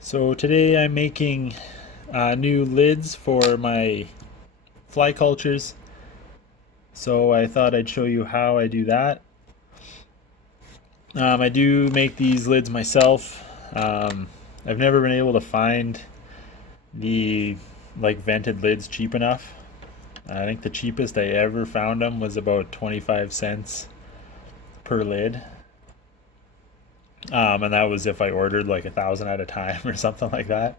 So today I'm making new lids for my fly cultures. So I thought I'd show you how I do that. I do make these lids myself. I've never been able to find the vented lids cheap enough. I think the cheapest I ever found them was about 25 cents per lid. And that was if I ordered like 1,000 at a time or something like that.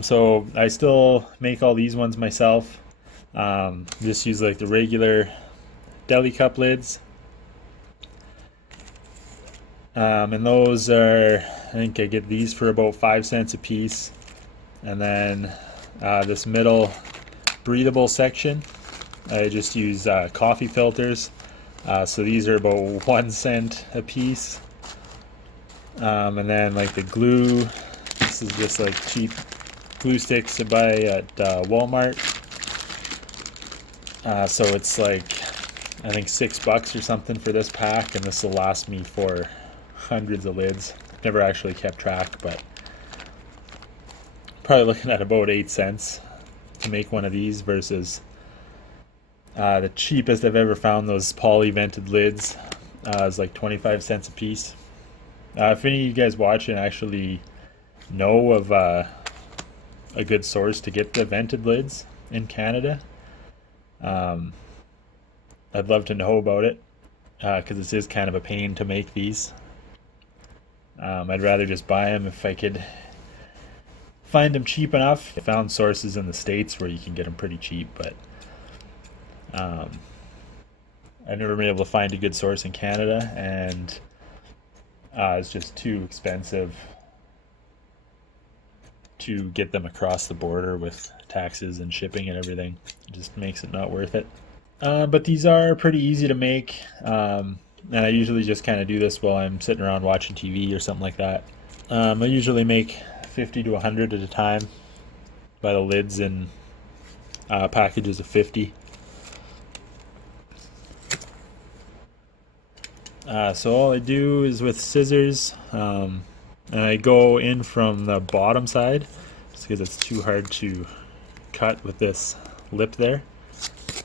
So I still make all these ones myself. Just use like the regular deli cup lids. And those are, I think I get these for about 5 cents a piece. And then this middle breathable section, I just use coffee filters. So these are about 1 cent a piece. And then like the glue, this is just like cheap glue sticks I buy at Walmart. So it's like I think $6 or something for this pack, and this will last me for hundreds of lids. Never actually kept track, but probably looking at about 8 cents to make one of these versus the cheapest I've ever found, those poly vented lids, is like 25 cents a piece. If any of you guys watching actually know of a good source to get the vented lids in Canada, I'd love to know about it, because this is kind of a pain to make these. I'd rather just buy them if I could find them cheap enough. I found sources in the States where you can get them pretty cheap, but I've never been able to find a good source in Canada, and it's just too expensive to get them across the border with taxes and shipping and everything. It just makes it not worth it. But these are pretty easy to make, and I usually just kind of do this while I'm sitting around watching TV or something like that. I usually make 50 to 100 at a time by the lids in packages of 50. So all I do is with scissors, and I go in from the bottom side just because it's too hard to cut with this lip there.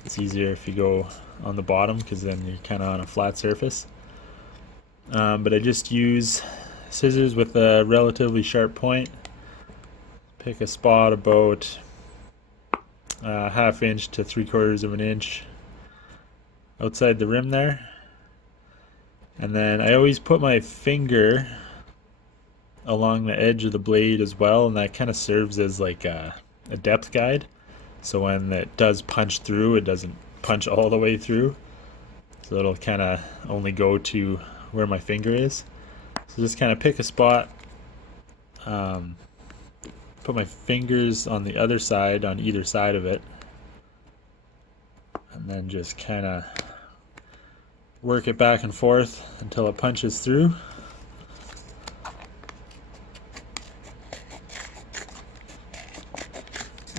It's easier if you go on the bottom because then you're kind of on a flat surface. But I just use scissors with a relatively sharp point. Pick a spot about ½ inch to 3/4 of an inch outside the rim there. And then I always put my finger along the edge of the blade as well, and that kind of serves as like a depth guide. So when it does punch through, it doesn't punch all the way through. So it'll kind of only go to where my finger is. So just kind of pick a spot, put my fingers on the other side, on either side of it, and then just kind of work it back and forth until it punches through.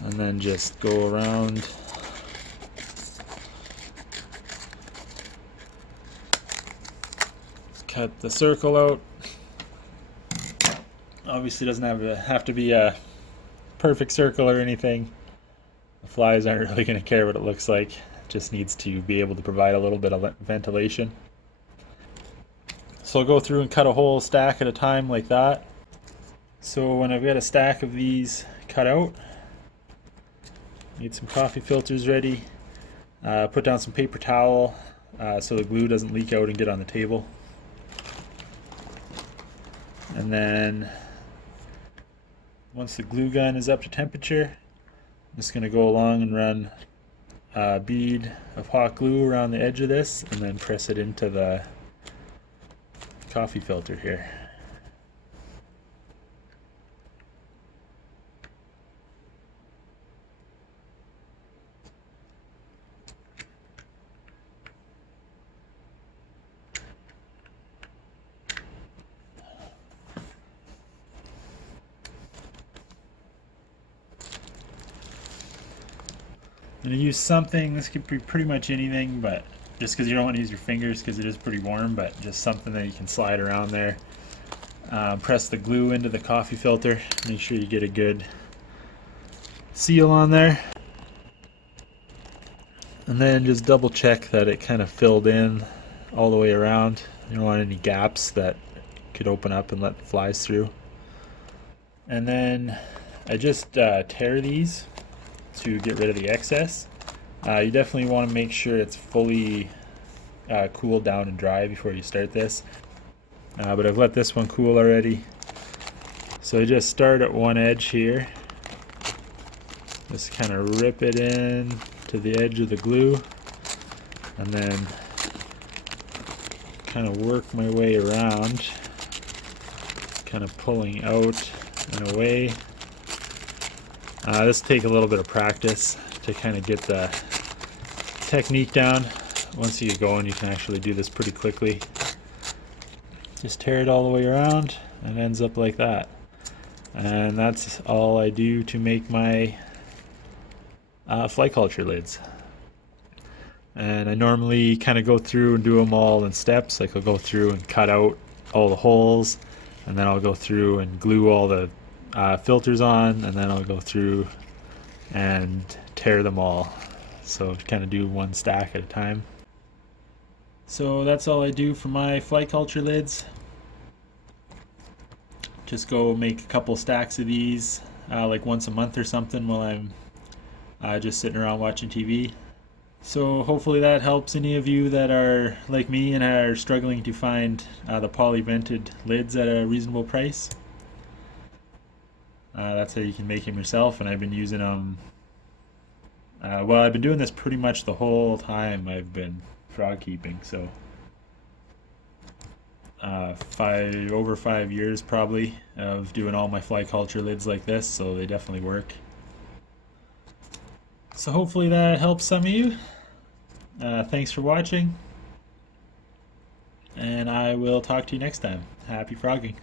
And then just go around. Cut the circle out. Obviously doesn't have to be a perfect circle or anything. The flies aren't really going to care what it looks like. It just needs to be able to provide a little bit of ventilation. So I'll go through and cut a whole stack at a time like that. So when I've got a stack of these cut out, need some coffee filters ready. Put down some paper towel so the glue doesn't leak out and get on the table. And then once the glue gun is up to temperature, I'm just going to go along and run a bead of hot glue around the edge of this and then press it into the coffee filter here. I'm going to use something, this could be pretty much anything, but just because you don't want to use your fingers because it is pretty warm, but just something that you can slide around there. Press the glue into the coffee filter. Make sure you get a good seal on there. And then just double check that it kind of filled in all the way around. You don't want any gaps that could open up and let flies through. And then I just tear these to get rid of the excess. You definitely want to make sure it's fully cooled down and dry before you start this. But I've let this one cool already. So I just start at one edge here. Just kind of rip it in to the edge of the glue, and then kind of work my way around, kind of pulling out and away. This will take a little bit of practice to kind of get the technique down. Once you get going, you can actually do this pretty quickly. Just tear it all the way around and it ends up like that. And that's all I do to make my fly culture lids. And I normally kind of go through and do them all in steps. Like I'll go through and cut out all the holes, and then I'll go through and glue all the filters on, and then I'll go through and tear them all. So kind of do one stack at a time. So that's all I do for my fly culture lids. Just go make a couple stacks of these like once a month or something while I'm just sitting around watching TV. So hopefully that helps any of you that are like me and are struggling to find the poly vented lids at a reasonable price. That's how you can make them yourself, and I've been using them. Well, I've been doing this pretty much the whole time I've been frog keeping, so over 5 years probably of doing all my fly culture lids like this, so they definitely work. So hopefully that helps some of you. Thanks for watching, and I will talk to you next time. Happy frogging.